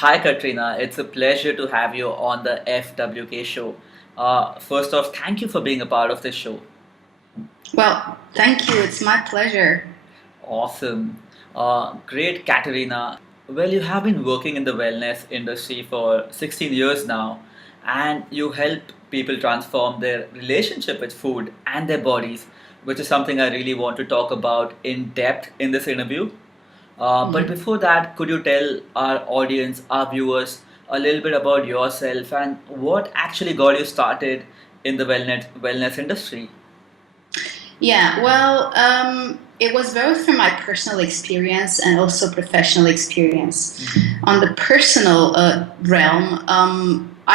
Hi, Katrina. It's a pleasure to have you on the FWK show. First off, thank you for being a part of this show. Well, thank you. It's my pleasure. Awesome. Great, Catarina. Well, you have been working in the wellness industry for 16 years now, and you help people transform their relationship with food and their bodies, which is something I really want to talk about in depth in this interview. But Mhm. before that, could you tell our audience, our viewers, a little bit about yourself and what actually got you started in the wellness industry? It was both from my personal experience and also professional experience. Mhm. On the personal realm,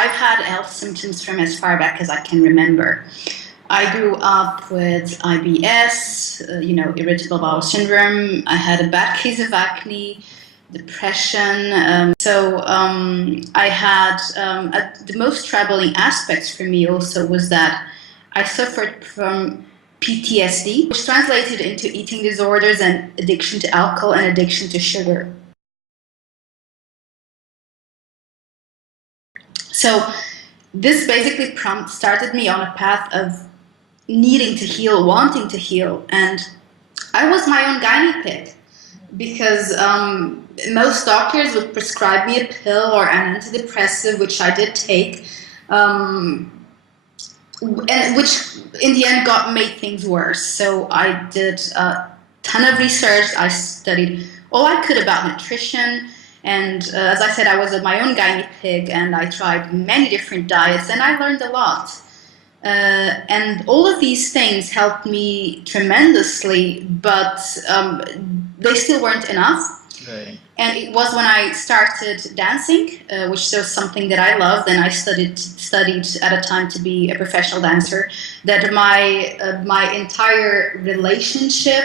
I've had health symptoms from as far back as I can remember. I grew up with IBS, irritable bowel syndrome. I had a bad case of acne, depression. I had the most troubling aspects for me also was that I suffered from PTSD, which translated into eating disorders and addiction to alcohol and addiction to sugar. So this basically started me on a path of needing to heal, wanting to heal, and I was my own guinea pig because most doctors would prescribe me a pill or an antidepressive, which I did take, and which in the end made things worse. So I did a ton of research. I studied all I could about nutrition. And as I said, I was my own guinea pig, and I tried many different diets, and I learned a lot. And all of these things helped me tremendously, but they still weren't enough. Right. And it was when I started dancing, which was something that I loved, and I studied at a time to be a professional dancer, that my entire relationship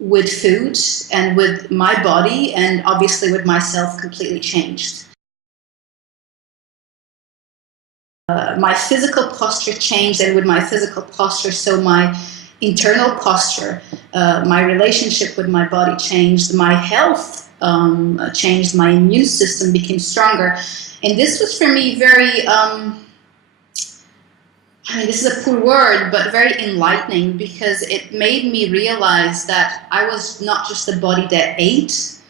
with food and with my body and obviously with myself completely changed. My physical posture changed, and with my physical posture, so my internal posture, my relationship with my body changed, my health changed, my immune system became stronger. And this was for me very, this is a poor word, but very enlightening, because it made me realize that I was not just a body that ate,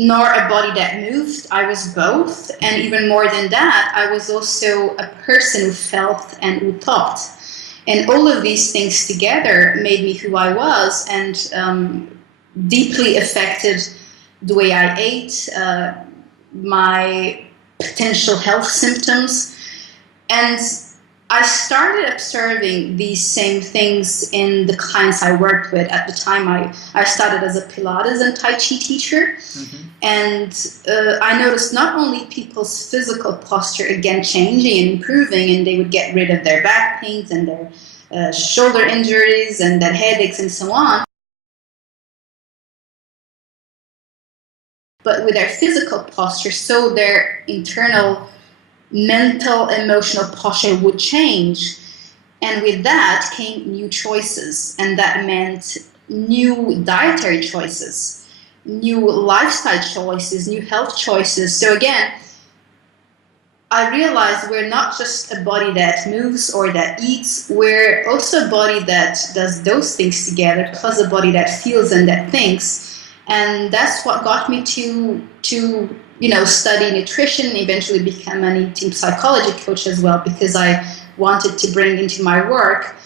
nor a body that moved. I was both, and even more than that, I was also a person who felt and who thought. And all of these things together made me who I was, and deeply affected the way I ate, my potential health symptoms. And I started observing these same things in the clients I worked with. At the time, I started as a Pilates and Tai Chi teacher. Mm-hmm. And I noticed not only people's physical posture again changing and improving, and they would get rid of their back pains and their shoulder injuries and their headaches and so on, but with their physical posture, so their internal mental, emotional posture would change. And with that came new choices, and that meant new dietary choices, new lifestyle choices, new health choices. So again, I realized we're not just a body that moves or that eats, we're also a body that does those things together, plus a body that feels and that thinks. And that's what got me to study nutrition, eventually become an eating psychology coach as well, because I wanted to bring into my work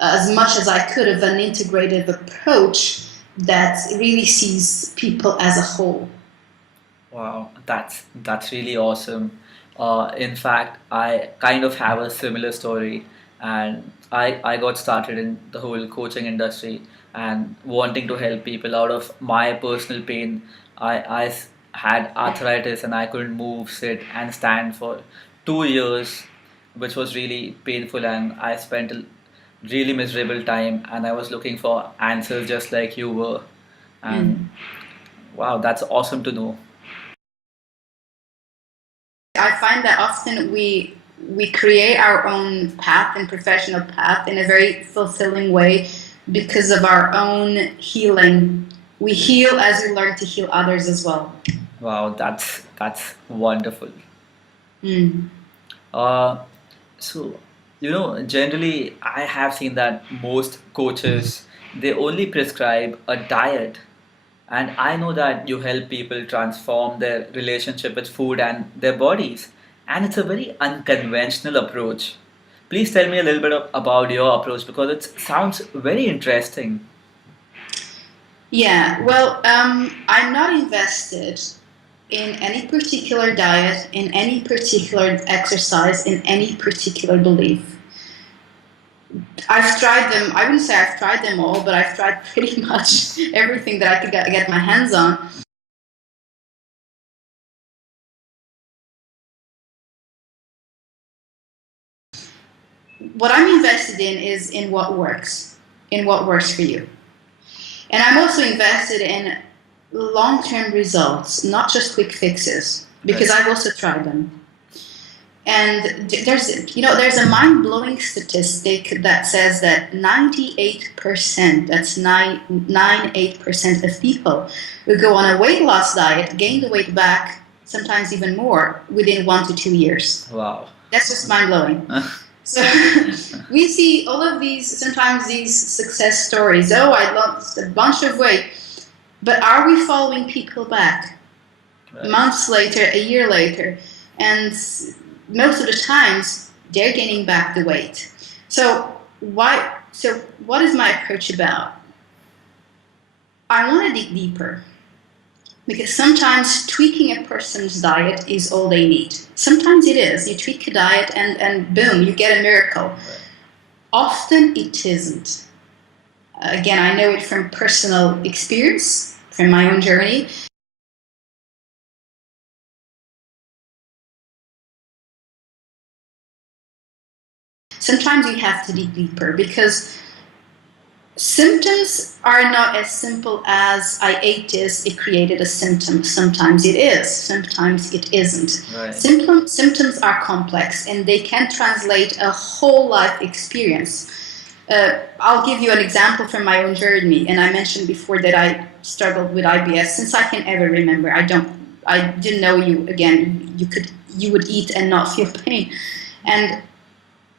as much as I could of an integrative approach that really sees people as a whole. Wow, that's really awesome. In fact, I kind of have a similar story, and I got started in the whole coaching industry and wanting to help people out of my personal pain. I had arthritis and I couldn't move, sit, and stand for 2 years, which was really painful, and I spent a really miserable time, and I was looking for answers just like you were. And wow, that's awesome to know. I find that often we create our own path and professional path in a very fulfilling way because of our own healing. We heal as we learn to heal others as well. Wow, That's wonderful. Mm. Uh, so, generally, I have seen that most coaches they only prescribe a diet, and I know that you help people transform their relationship with food and their bodies, and it's a very unconventional approach. Please tell me a little bit about your approach because it sounds very interesting. Yeah, well, I'm not invested in any particular diet, in any particular exercise, in any particular belief. I've tried them. I wouldn't say I've tried them all, but I've tried pretty much everything that I could get my hands on. What I'm invested in is in what works for you. And I'm also invested in long-term results, not just quick fixes, because Right. I've also tried them. And there's a mind-blowing statistic that says that 98%, that's 98% of people who go on a weight loss diet gain the weight back, sometimes even more, within 1 to 2 years. Wow. That's just mind-blowing. So we see all of sometimes these success stories. Oh, I lost a bunch of weight. But are we following people back Right. months later, a year later? And most of the times they're gaining back the weight. So what is my approach about? I want to dig deeper. Because sometimes tweaking a person's diet is all they need. Sometimes it is. You tweak a diet and boom, you get a miracle. Right. Often it isn't. Again, I know it from personal experience, from my own journey. Sometimes you have to dig deeper because symptoms are not as simple as I ate this, it created a symptom. Sometimes it is, sometimes it isn't. Right. Symptoms are complex and they can translate a whole life experience. I'll give you an example from my own journey, and I mentioned before that I struggled with IBS since I can ever remember. I didn't know you would eat and not feel pain, and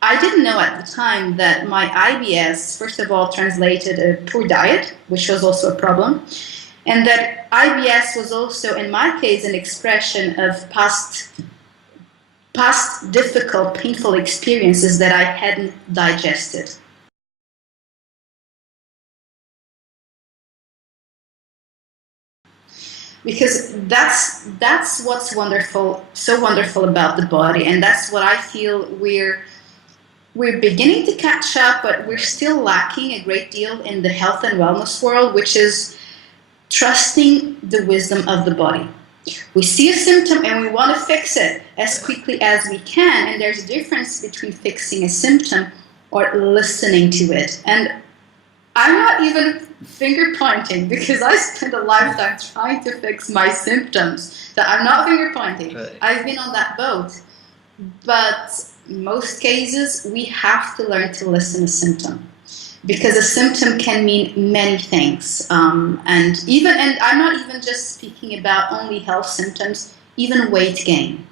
I didn't know at the time that my IBS, first of all, translated a poor diet, which was also a problem, and that IBS was also, in my case, an expression of past difficult, painful experiences that I hadn't digested. Because that's what's so wonderful about the body, and that's what I feel we're beginning to catch up, but we're still lacking a great deal in the health and wellness world, which is trusting the wisdom of the body. We see a symptom and we want to fix it as quickly as we can, and there's a difference between fixing a symptom or listening to it. And I'm not even finger pointing because I spent a lifetime trying to fix my symptoms. So I'm not finger pointing. Right. I've been on that boat. But most cases, we have to learn to listen to symptom, because a symptom can mean many things. And I'm not even just speaking about only health symptoms, even weight gain.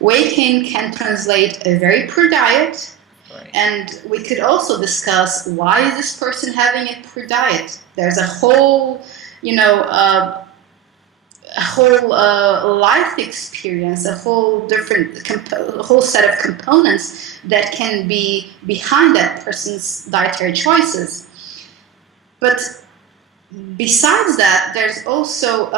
Weight gain can translate a very poor diet. Right. And we could also discuss why is this person having a poor diet. There's a whole, life experience, a whole set of components that can be behind that person's dietary choices. But besides that, there's also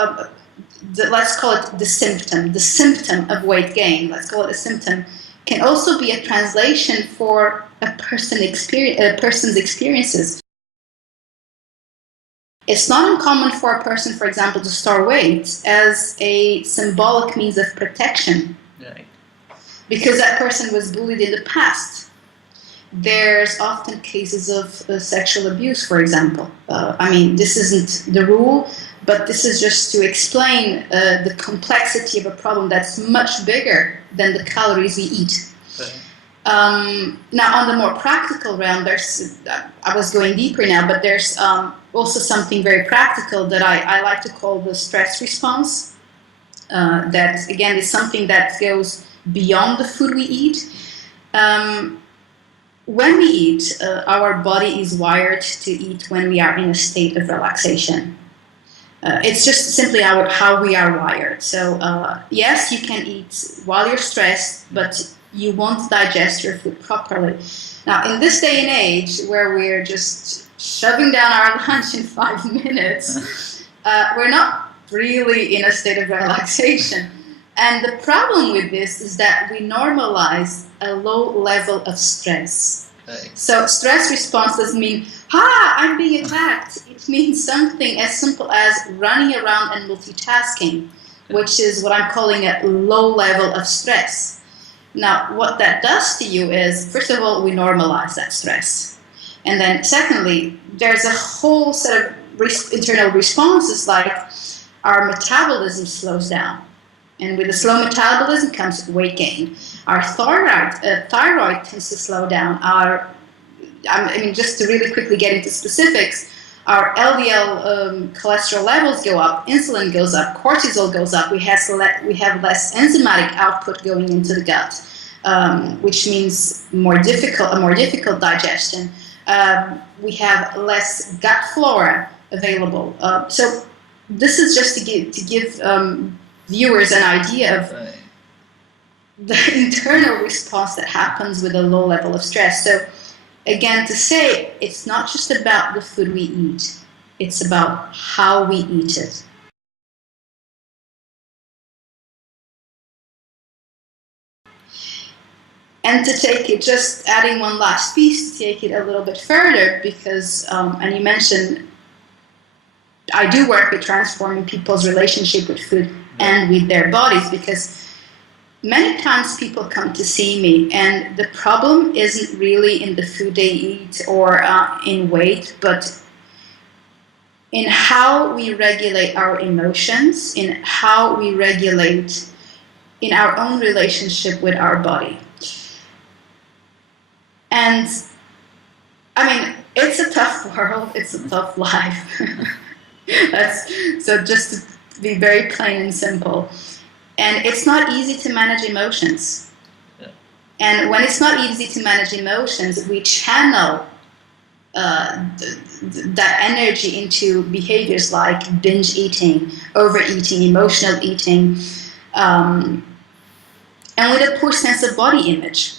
let's call it the symptom of weight gain. Let's call it a symptom. Can also be a translation for a person's experiences. It's not uncommon for a person, for example, to store weight as a symbolic means of protection. Right. Because that person was bullied in the past. There's often cases of sexual abuse, for example. This isn't the rule, but this is just to explain the complexity of a problem that's much bigger than the calories we eat. Right. Now, on the more practical realm, I was going deeper now, but there's also something very practical that I like to call the stress response. that again is something that goes beyond the food we eat. When we eat, our body is wired to eat when we are in a state of relaxation. It's just simply how we are wired. So yes, you can eat while you're stressed, but you won't digest your food properly. Now, in this day and age, where we're just shoving down our lunch in 5 minutes, we're not really in a state of relaxation. And the problem with this is that we normalize a low level of stress. Right. So stress response doesn't mean, I'm being attacked. It means something as simple as running around and multitasking, which is what I'm calling a low level of stress. Now, what that does to you is, first of all, we normalize that stress. And then secondly, there's a whole set of internal responses, like our metabolism slows down. And with a slow metabolism comes weight gain. Our thyroid tends to slow down. Just to really quickly get into specifics, our LDL cholesterol levels go up, insulin goes up, cortisol goes up. We have less enzymatic output going into the gut, which means a more difficult digestion. We have less gut flora available. So this is just to give viewers an idea of the internal response that happens with a low level of stress. So again, to say, it's not just about the food we eat, it's about how we eat it. And to take it, just adding one last piece to take it a little bit further, because, and you mentioned, I do work with transforming people's relationship with food and with their bodies, because many times people come to see me and the problem isn't really in the food they eat or in weight, but in how we regulate our emotions, in how we regulate in our own relationship with our body. And it's a tough world, it's a tough life. So just to be very plain and simple. And it's not easy to manage emotions. Yeah. And when it's not easy to manage emotions, we channel that energy into behaviors like binge eating, overeating, emotional eating, and with a poor sense of body image.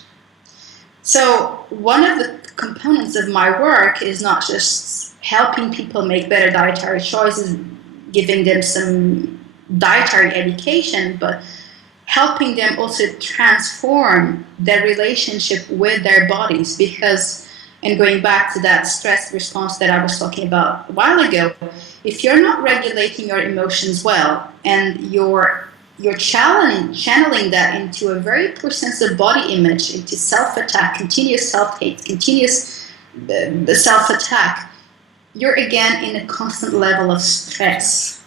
So one of the components of my work is not just helping people make better dietary choices, giving them some dietary education, but helping them also transform their relationship with their bodies. Because, and going back to that stress response that I was talking about a while ago, if you're not regulating your emotions well and you're channeling that into a very poor sense of body image, into self-attack, continuous self-hate, continuous self-attack, you're again in a constant level of stress.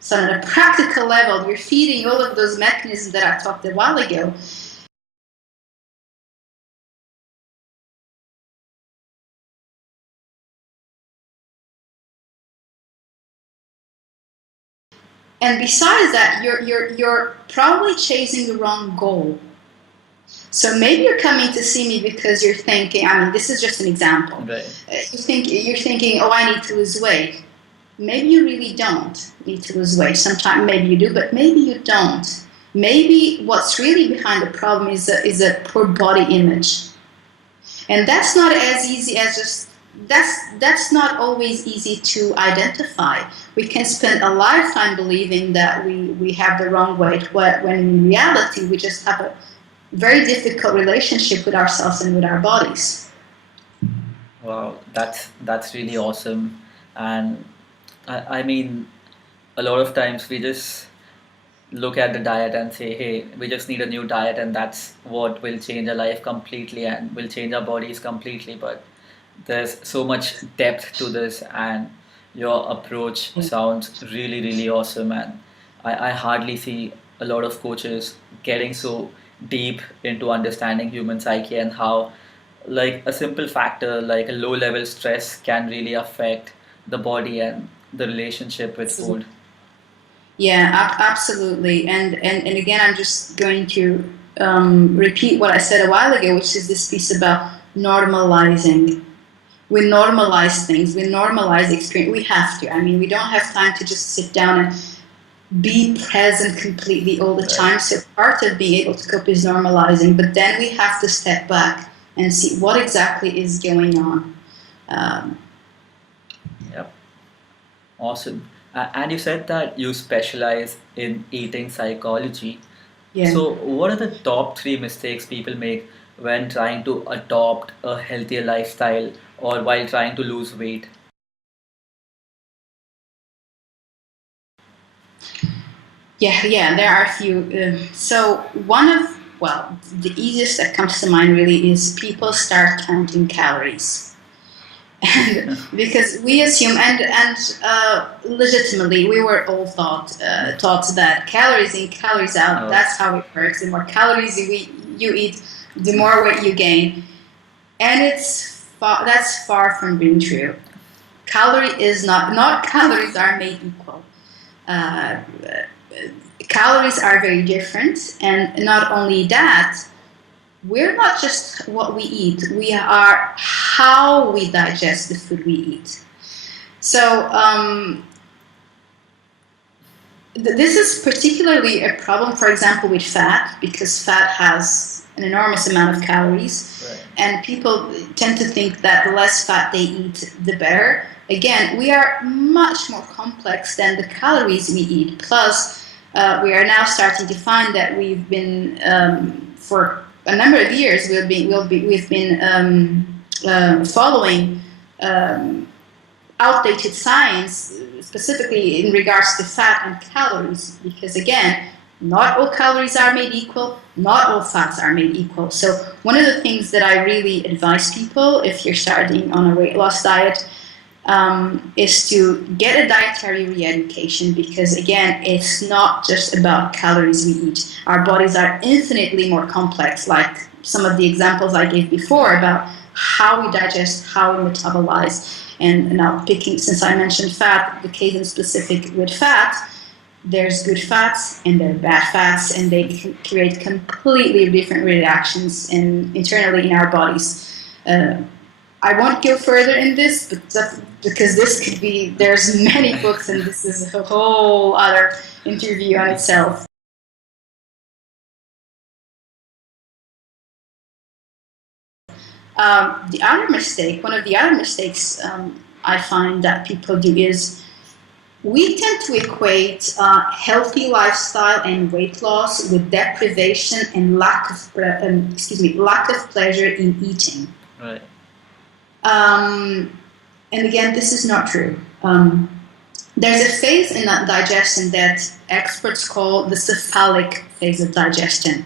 So on a practical level, you're feeding all of those mechanisms that I talked a while ago. And besides that, you're probably chasing the wrong goal. So maybe you're coming to see me because you're thinking, this is just an example. Right. You're thinking, I need to lose weight. Maybe you really don't need to lose weight. Sometimes maybe you do, but maybe you don't. Maybe what's really behind the problem is a poor body image. And that's not as easy as just, that's not always easy to identify. We can spend a lifetime believing that we have the wrong weight, when in reality we just have a very difficult relationship with ourselves and with our bodies. Wow, that's really awesome. And I mean, a lot of times we just look at the diet and say, hey, we just need a new diet and that's what will change our life completely and will change our bodies completely. But there's so much depth to this, and your approach sounds really, really awesome. And I hardly see a lot of coaches getting so deep into understanding human psyche and how, like, a simple factor like a low level stress can really affect the body and the relationship with food. Yeah, absolutely. And again, I'm just going to repeat what I said a while ago, which is this piece about normalizing. We normalize things. We normalize experience. We have to. I mean, we don't have time to just sit down and be present completely all the Right. time. So part of being able to cope is normalizing, but then we have to step back and see what exactly is going on. Um, Yep. Awesome. And you said that you specialize in eating psychology. yeah. So, what are the top three mistakes people make when trying to adopt a healthier lifestyle or while trying to lose weight? Yeah, there are a few. So one of, well, the easiest that comes to mind really is people start counting calories. And because we assume, and legitimately, we were all taught that calories in, calories out. Oh, That's how it works. The more calories you eat, the more weight you gain, and that's far from being true. Calorie is not calories are made equal. Uh, Calories are very different, and not only that, we're not just what we eat, we are how we digest the food we eat. So this is particularly a problem, for example, with fat, because fat has an enormous amount of calories, right. and people tend to think that the less fat they eat, the better. Again, we are much more complex than the calories we eat. Plus, we are now starting to find that we've been, for a number of years, we've been following um, outdated science, specifically in regards to fat and calories, because again, not all calories are made equal, not all fats are made equal. So one of the things that I really advise people, if you're starting on a weight loss diet, is to get a dietary re-education, because again, it's not just about calories we eat. Our bodies are infinitely more complex, like some of the examples I gave before about how we digest, how we metabolize. And now picking, since I mentioned fat, the case in specific with fat, there's good fats and there are bad fats, and they can create completely different reactions internally in our bodies. I won't go further in this, but because this could be, there's many books, and this is a whole other interview on itself. One of the other mistakes I find that people do is we tend to equate healthy lifestyle and weight loss with deprivation and lack of pleasure in eating. Right. And again, this is not true. There's a phase in digestion that experts call the cephalic phase of digestion.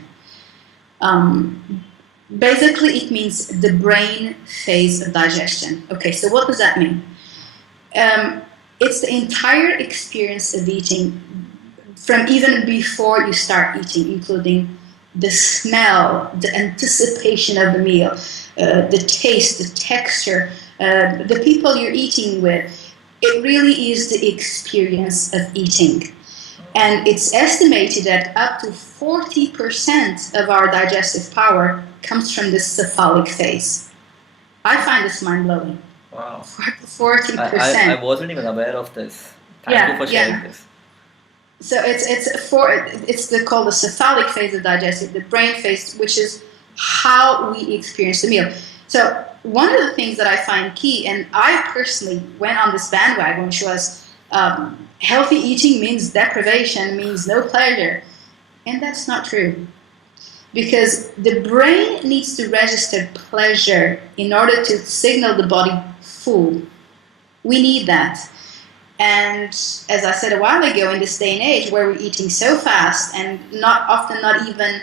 Basically, it means the brain phase of digestion. Okay, so what does that mean? It's the entire experience of eating, from even before you start eating, including the smell, the anticipation of the meal, the taste, the texture, the people you're eating with. It really is the experience of eating. And it's estimated that up to 40% of our digestive power comes from this cephalic phase. I find this mind-blowing. Wow. 40%. I wasn't even aware of this. Thank you Yeah, for sharing yeah. this. So it's called the cephalic phase of digestion, the brain phase, which is how we experience the meal. So one of the things that I find key, and I personally went on this bandwagon, which was healthy eating means deprivation, means no pleasure, and that's not true. Because the brain needs to register pleasure in order to signal the body full. We need that. And as I said a while ago, in this day and age where we're eating so fast and not even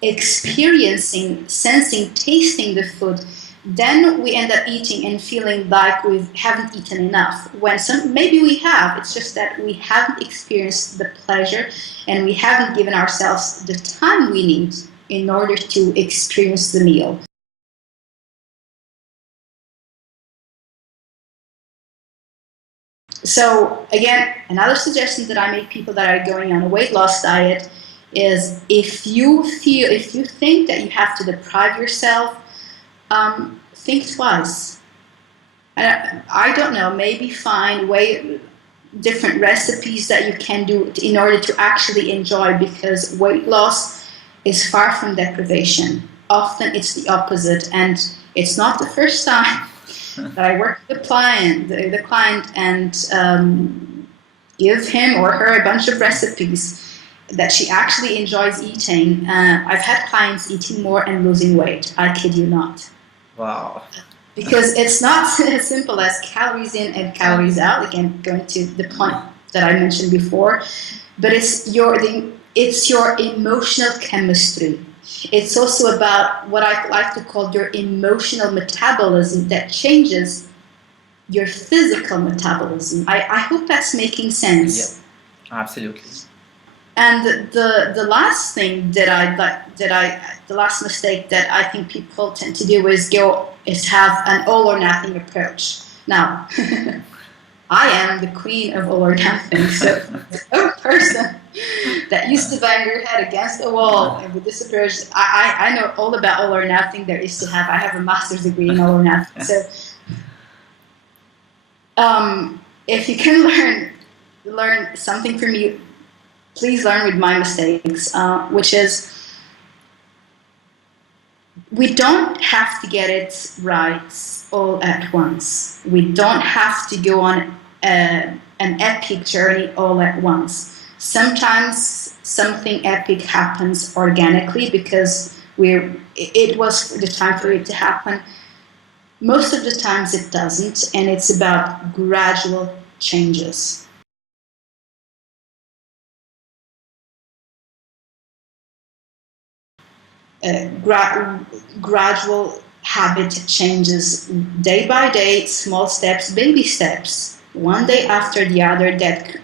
experiencing, sensing, tasting the food, then we end up eating and feeling like we haven't eaten enough. When maybe we have, it's just that we haven't experienced the pleasure and we haven't given ourselves the time we need in order to experience the meal. So again, another suggestion that I make people that are going on a weight loss diet is if you think that you have to deprive yourself, think twice. I don't know, maybe find different recipes that you can do in order to actually enjoy, because weight loss is far from deprivation. Often it's the opposite, and it's not the first time that I work with the client, and give him or her a bunch of recipes that she actually enjoys eating. I've had clients eating more and losing weight. I kid you not. Wow. Because it's not as simple as calories in and calories out. Again, going to the point that I mentioned before, but it's your emotional chemistry. It's also about what I like to call your emotional metabolism that changes your physical metabolism. I hope that's making sense. Yep. Absolutely. And the last thing the last mistake that I think people tend to do is have an all or nothing approach. Now, I am the queen of all or nothing, so a person that used to bang your head against the wall and with this approach, I know all about all or nothing there is to have. I have a master's degree in all or nothing. So if you can learn something from me, please learn with my mistakes, which is we don't have to get it right all at once. We don't have to go on an epic journey all at once. Sometimes something epic happens organically because it was the time for it to happen. Most of the times it doesn't, and it's about gradual changes. Gradual habit changes day by day, small steps, baby steps, one day after the other, that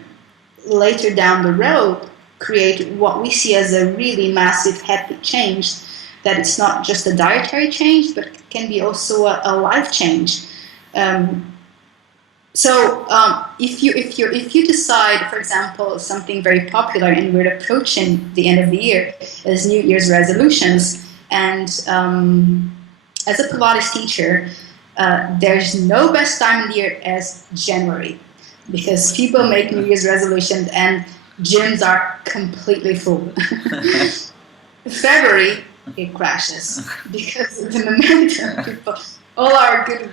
later down the road create what we see as a really massive happy change, that it's not just a dietary change but can be also a life change. So if you decide, for example, something very popular, and we're approaching the end of the year, is New Year's resolutions, and as a Pilates teacher, there's no best time in the year as January, because people make New Year's resolutions and gyms are completely full. February, it crashes because of the momentum. People, all our good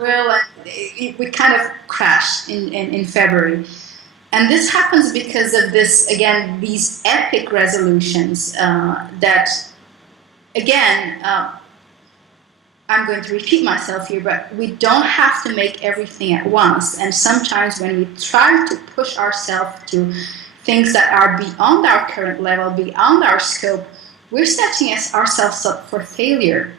will, we kind of crash in February. And this happens because of this, again, these epic resolutions that, again, I'm going to repeat myself here, but we don't have to make everything at once. And sometimes when we try to push ourselves to things that are beyond our current level, beyond our scope, we're setting ourselves up for failure.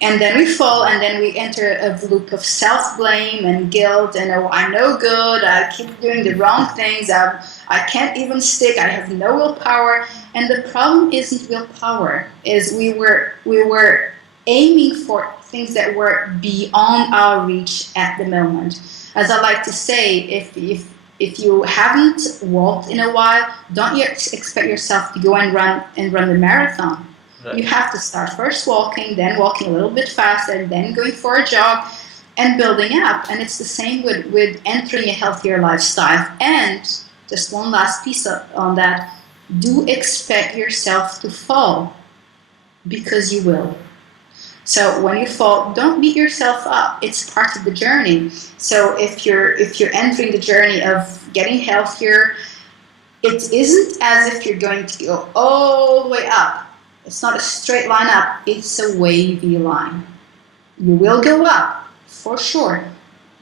And then we fall, and then we enter a loop of self-blame and guilt, and oh, I'm no good, I keep doing the wrong things, I can't even stick, I have no willpower. And the problem isn't willpower, is we were aiming for things that were beyond our reach at the moment. As I like to say, if you haven't walked in a while, don't expect yourself to go and run the marathon. Right. You have to start first walking, then walking a little bit faster, and then going for a jog and building up. And it's the same with entering a healthier lifestyle. And just one last piece on that, do expect yourself to fall, because you will. So when you fall, don't beat yourself up. It's part of the journey. So if you're entering the journey of getting healthier, it isn't as if you're going to go all the way up. It's not a straight line up, it's a wavy line. You will go up, for sure,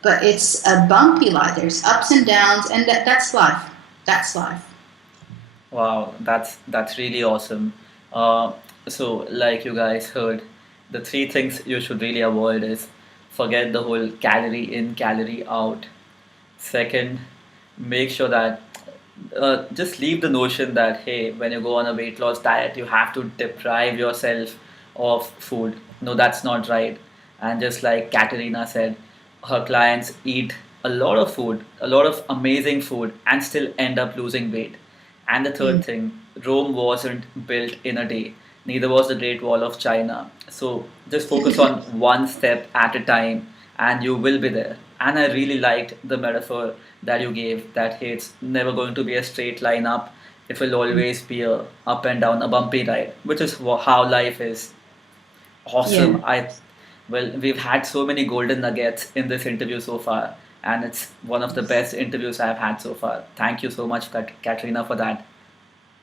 but it's a bumpy line. There's ups and downs, and that's life. That's life. Wow, that's really awesome. So, like you guys heard, the three things you should really avoid is forget the whole calorie in, calorie out. Second, make sure that just leave the notion that hey, when you go on a weight loss diet you have to deprive yourself of food. No, that's not right. And just like Catarina said, her clients eat a lot of food, a lot of amazing food, and still end up losing weight. And the third Mm. thing, Rome wasn't built in a day, neither was the Great Wall of China. So just focus on one step at a time and you will be there. And I really liked the metaphor that you gave that hey, it's never going to be a straight line up. It will always be a up and down, a bumpy ride, which is how life is. Yeah. Awesome. We've had so many golden nuggets in this interview so far, and it's one of the best interviews I've had so far. Thank you so much, Katrina, for that.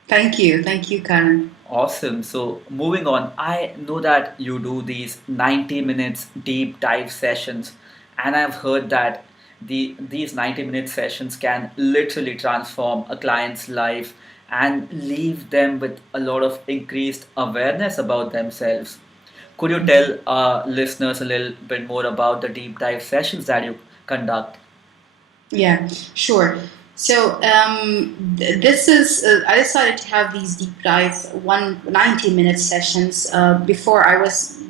Thank you. Thank you, Karan. Awesome. So moving on, I know that you do these 90 minutes deep dive sessions, and I've heard that these 90-minute sessions can literally transform a client's life and leave them with a lot of increased awareness about themselves. Could you tell our listeners a little bit more about the deep dive sessions that you conduct? Yeah, sure. So this is I decided to have these deep dive 90-minute sessions. Before I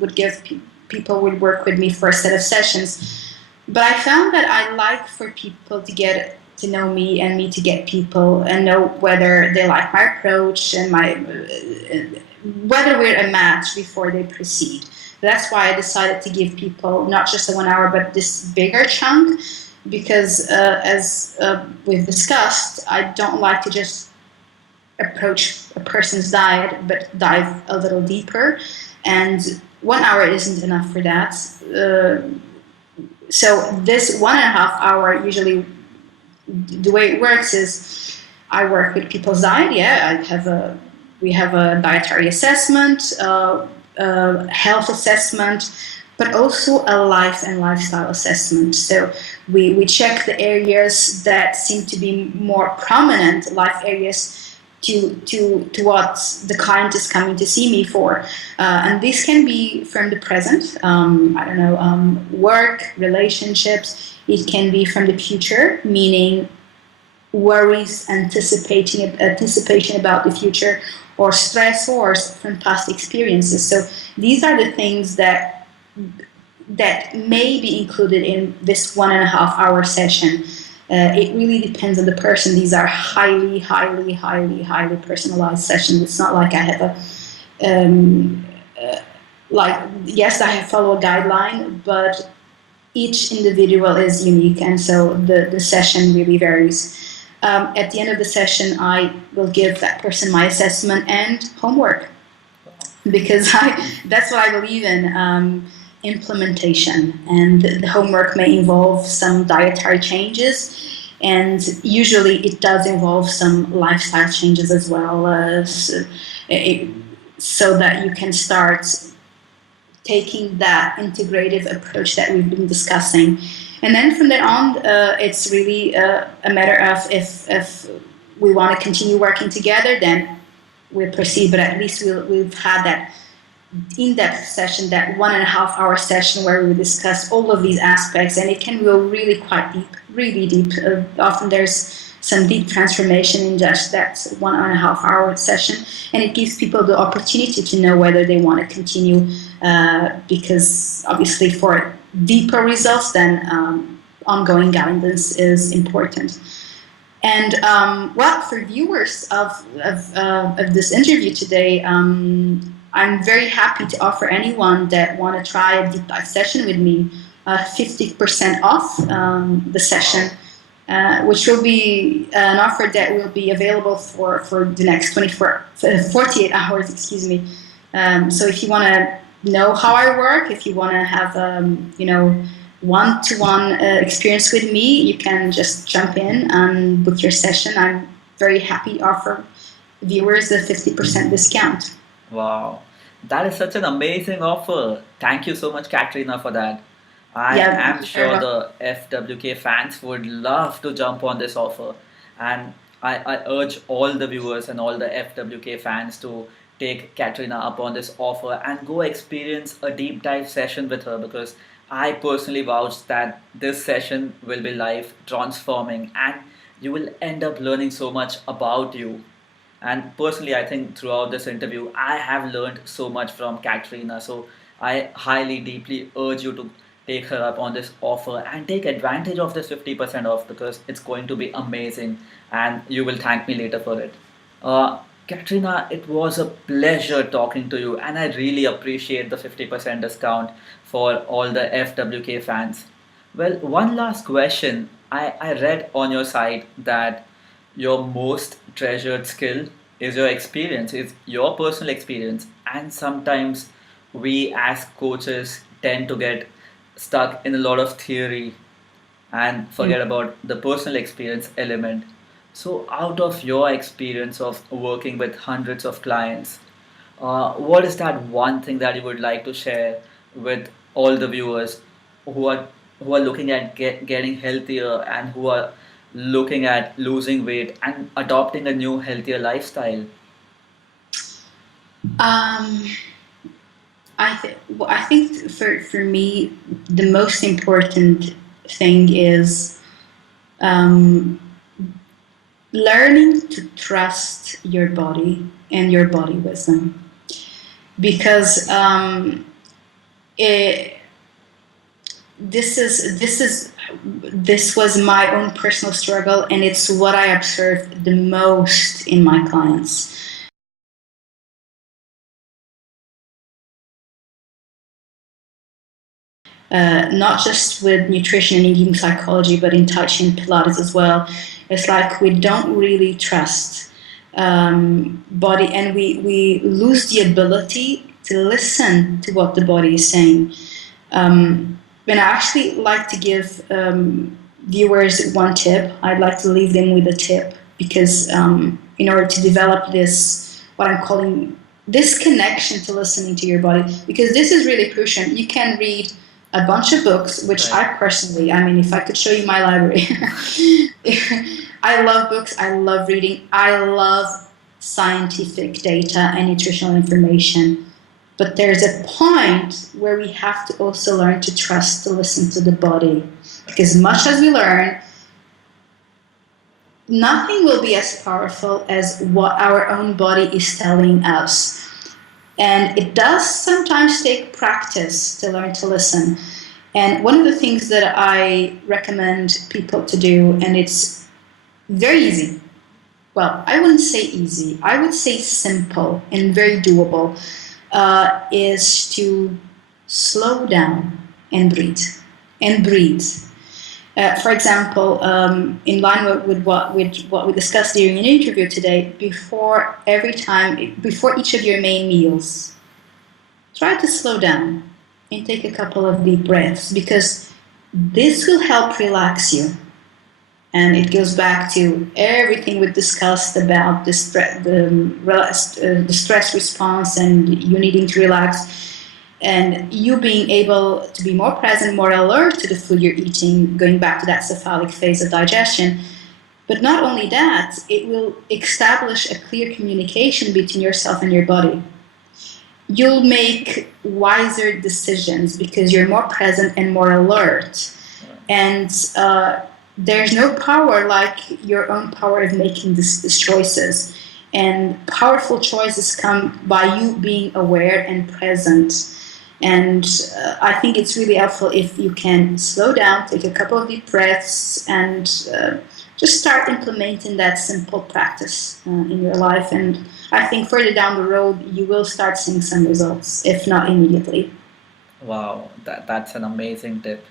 would give people would work with me for a set of sessions, but I found that I like for people to get to know me and me to get people and know whether they like my approach and my whether we're a match before they proceed. That's why I decided to give people not just a 1 hour but this bigger chunk because as we've discussed, I don't like to just approach a person's diet, but dive a little deeper. And 1 hour isn't enough for that. So this 1.5 hour, usually the way it works is I work with people's diet. Yeah, we have a dietary assessment, health assessment, but also a life and lifestyle assessment. So we check the areas that seem to be more prominent life areas to what the client is coming to see me for. And this can be from the present, I don't know, work, relationships. It can be from the future, meaning worries, anticipation about the future, or stressors from past experiences. So these are the things that may be included in this 1.5 hour session. It really depends on the person. These are highly, highly, highly, highly personalized sessions. It's not like I have yes, I have follow a guideline, but each individual is unique, and so the session really varies. At the end of the session, I will give that person my assessment and homework because that's what I believe in. Implementation, and the homework may involve some dietary changes, and usually it does involve some lifestyle changes as well, so that you can start taking that integrative approach that we've been discussing. And then from there on, it's really a matter of if we want to continue working together, then we'll proceed, but at least we've had that in-depth session, that 1.5 hour session where we discuss all of these aspects, and it can go really quite deep, really deep. Often there's some deep transformation in just that 1.5 hour session, and it gives people the opportunity to know whether they want to continue, because obviously for deeper results, then ongoing guidance is important. And well, for viewers of this interview today, I'm very happy to offer anyone that want to try a deep dive session with me 50% off the session, which will be an offer that will be available for the next 48 hours, excuse me. So if you want to know how I work, if you want to have one-to-one experience with me, you can just jump in and book your session. I'm very happy to offer viewers a 50% discount. Wow, that is such an amazing offer. Thank you so much, Katrina, for that. I Yeah, am sure the FWK fans would love to jump on this offer. And I urge all the viewers and all the FWK fans to take Katrina up on this offer and go experience a deep dive session with her because I personally vouch that this session will be life transforming and you will end up learning so much about you. And personally, I think throughout this interview, I have learned so much from Katrina. So I highly, deeply urge you to take her up on this offer and take advantage of this 50% off, because it's going to be amazing and you will thank me later for it. Katrina, it was a pleasure talking to you, and I really appreciate the 50% discount for all the FWK fans. Well, one last question. I read on your site that your most treasured skill is your experience, is your personal experience, and sometimes we as coaches tend to get stuck in a lot of theory and Mm. forget about the personal experience element. So, out of your experience of working with hundreds of clients, what is that one thing that you would like to share with all the viewers who are looking at getting healthier and who are looking at losing weight and adopting a new healthier lifestyle? Um, I think for me, the most important thing is um, learning to trust your body and your body wisdom, because it, this was my own personal struggle, and it's what I observed the most in my clients. Not just with nutrition and eating psychology, but in Tai Chi and Pilates as well. It's like we don't really trust body, and we lose the ability to listen to what the body is saying. And I actually like to give viewers one tip. I'd like to leave them with a tip, because in order to develop this, what I'm calling this connection to listening to your body, because this is really crucial. You can read a bunch of books, which Right. I personally, I mean, if I could show you my library, I love books, I love reading, I love scientific data and nutritional information. But there's a point where we have to also learn to trust, to listen to the body. Because much as we learn, nothing will be as powerful as what our own body is telling us. And it does sometimes take practice to learn to listen. And one of the things that I recommend people to do, and it's very easy. Well, I wouldn't say easy. I would say simple and very doable, is to slow down and breathe. And breathe. For example, in line with what we discussed during an interview today, before each of your main meals, try to slow down and take a couple of deep breaths, because this will help relax you. And it goes back to everything we discussed about the stress response and you needing to relax, and you being able to be more present, more alert to the food you're eating, going back to that cephalic phase of digestion. But not only that, it will establish a clear communication between yourself and your body. You'll make wiser decisions because you're more present and more alert. And there's no power like your own power of making these choices. And powerful choices come by you being aware and present. And I think it's really helpful if you can slow down, take a couple of deep breaths, and just start implementing that simple practice in your life. And I think further down the road, you will start seeing some results, if not immediately. Wow, that's an amazing tip.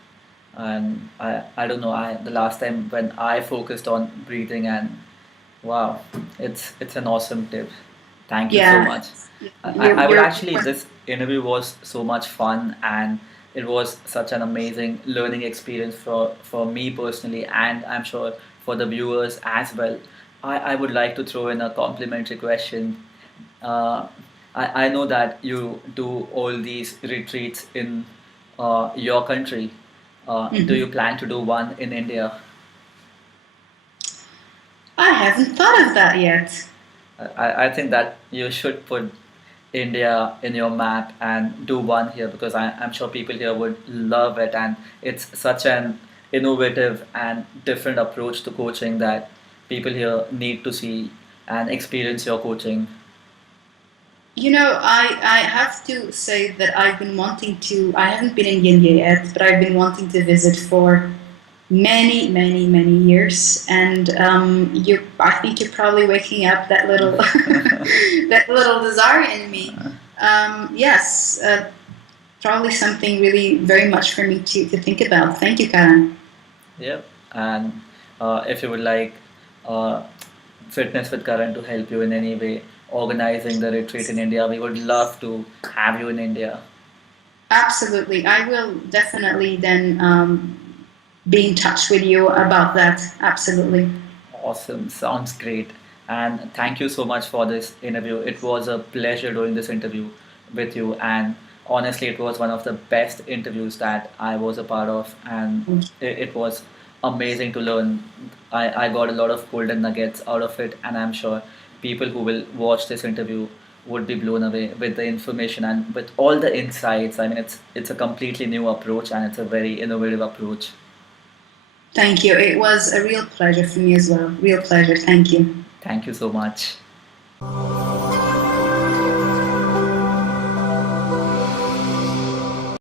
And I don't know, the last time when I focused on breathing, and wow, it's an awesome tip. Thank you so Yeah, much. I would you're actually, this interview was so much fun, and it was such an amazing learning experience for me personally, and I'm sure for the viewers as well. I would like to throw in a complimentary question. Uh, I know that you do all these retreats in your country. Do you Mhm. plan to do one in India? I haven't thought of that yet. I think that you should put India in your map and do one here, because I'm sure people here would love it, and it's such an innovative and different approach to coaching that. people here need to see and experience your coaching? I have to say that I've been wanting to, I haven't been in India yet, but I've been wanting to visit for many, many, many years. And I think you're probably waking up that little, that little desire in me. Yes, probably something really very much for me to think about. Thank you, Karan. Yep. And if you would like uh, Fitness with Karan to help you in any way, organizing the retreat in India, we would love to have you in India. Absolutely. I will definitely then be in touch with you about that. Absolutely. Awesome. Sounds great. And thank you so much for this interview. It was a pleasure doing this interview with you. And honestly, it was one of the best interviews that I was a part of. And it was amazing to learn. I got a lot of golden nuggets out of it. And I'm sure people who will watch this interview would be blown away with the information and with all the insights. I mean, it's a completely new approach and it's a very innovative approach. Thank you. It was a real pleasure for me as well. Real pleasure. Thank you. Thank you so much.